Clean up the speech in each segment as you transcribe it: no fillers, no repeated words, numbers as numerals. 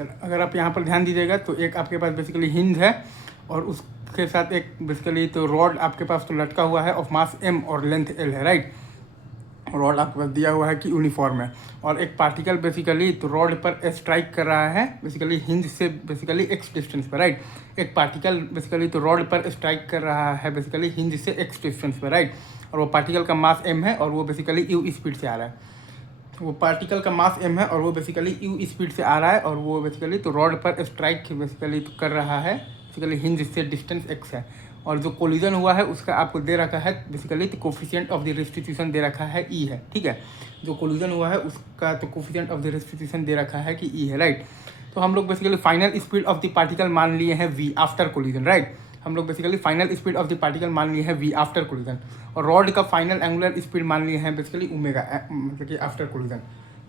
चल अगर आप यहाँ पर ध्यान दीजिएगा तो एक आपके पास बेसिकली हिंज है और उसके साथ एक बेसिकली तो रॉड आपके पास तो लटका हुआ है ऑफ मास m और लेंथ l है, राइट। रॉड आपके पास दिया हुआ है कि यूनिफॉर्म है और एक पार्टिकल बेसिकली तो रॉड पर स्ट्राइक कर रहा है बेसिकली हिंज से बेसिकली x डिस्टेंस पर, राइट। एक पार्टिकल बेसिकली तो रॉड पर स्ट्राइक कर रहा है बेसिकली हिंज से x डिस्टेंस पर, राइट। और वो पार्टिकल का मास m है और वो बेसिकली u स्पीड से आ रहा है। वो पार्टिकल का मास m है और वो बेसिकली u स्पीड से आ रहा है और वो बेसिकली तो रॉड पर स्ट्राइक बेसिकली तो कर रहा है बेसिकली हिंज से डिस्टेंस x है। और जो कोलिजन हुआ है उसका आपको दे रखा है बेसिकली तो कोफिशिएंट ऑफ द रेस्टिट्यूशन दे रखा है e है, ठीक है। जो कोलिजन हुआ है उसका तो कोफिशिएंट ऑफ द रेस्टिट्यूशन दे रखा है कि e है, राइट। तो हम लोग basically final speed of the particle मान लिए हैं v आफ्टर कोलिजन, राइट। हम लोग basically final speed of the particle मान लिए हैं v आफ्टर कोलिजन और रॉड का फाइनल एंगुलर स्पीड मान लिए हैं बेसिकली ओमेगा मतलब कि आफ्टर कोलिजन।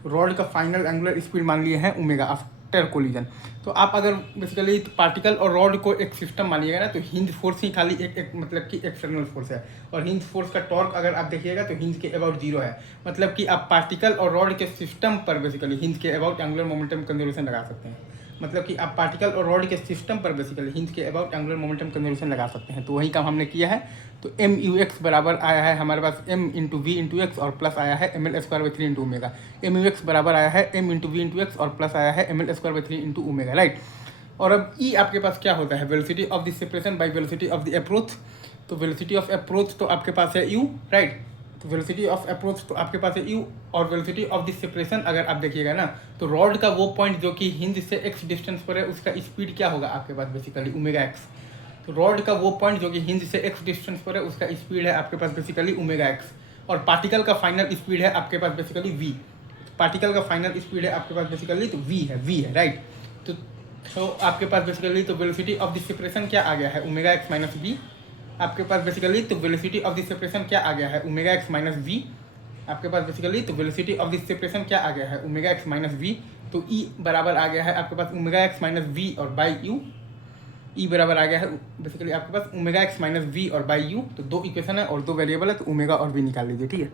रॉड का फाइनल एंगुलर स्पीड मान लिए हैं ओमेगा आफ्टर कोलिजन। तो आप अगर बेसिकली पार्टिकल और रॉड को एक सिस्टम मानिएगा ना तो हिंज फोर्स ही खाली एक मतलब कि एक्सटर्नल फोर्स है और हिंज फोर्स का टॉर्क अगर आप देखिएगा तो हिंज के अबाउट जीरो है। मतलब कि आप पार्टिकल और रॉड के सिस्टम पर बेसिकली हिंज के अबाउट एंगुलर मोमेंटम कंजर्वेशन लगा सकते हैं। मतलब कि आप पार्टिकल और रॉड के सिस्टम पर बेसिकली हिंज के अबाउट एंगुलर मोमेंटम कंजर्वेशन लगा सकते हैं। तो वही काम हमने किया है। तो एम यू एक्स बराबर आया है हमारे पास m into V into X और प्लस आया है M L square by 3 into omega. M U X बराबर आया है m into V into X और प्लस आया है M L square by 3 into omega, right. और अब ई आपके पास क्या होता है, velocity of the separation by velocity of the approach. तो वेलोसिटी ऑफ अप्रोच तो आपके पास है u, राइट। तो वेलोसिटी ऑफ अप्रोच तो आपके पास है u और वेलोसिटी ऑफ द सेपरेशन अगर आप देखिएगा ना तो रॉड का वो पॉइंट जो कि हिंज से x डिस्टेंस पर है उसका स्पीड क्या होगा आपके पास बेसिकली ओमेगा x। तो रॉड का वो पॉइंट जो कि हिंज से x डिस्टेंस पर है उसका स्पीड है आपके पास बेसिकली ओमेगा x और पार्टिकल का फाइनल स्पीड है आपके पास बेसिकली v। पार्टिकल का फाइनल स्पीड है आपके पास बेसिकली तो v है, राइट। तो आपके पास बेसिकली तो वेलोसिटी ऑफ द सेपरेशन क्या आ गया है ओमेगा x माइनस v। आपके पास बेसिकली तो वेलोसिटी ऑफ द सेपरेशन क्या आ गया है ओमेगा x माइनस v। आपके पास बेसिकली तो वेलोसिटी ऑफ द सेपरेशन क्या आ गया है ओमेगा x माइनस v। तो e बराबर आ गया है आपके पास ओमेगा x माइनस v और बाई u। e बराबर आ गया है बेसिकली आपके पास ओमेगा x माइनस v और बाई u। तो दो इक्वेशन है और दो वेरिएबल है तो ओमेगा और v निकाल लीजिए, ठीक है।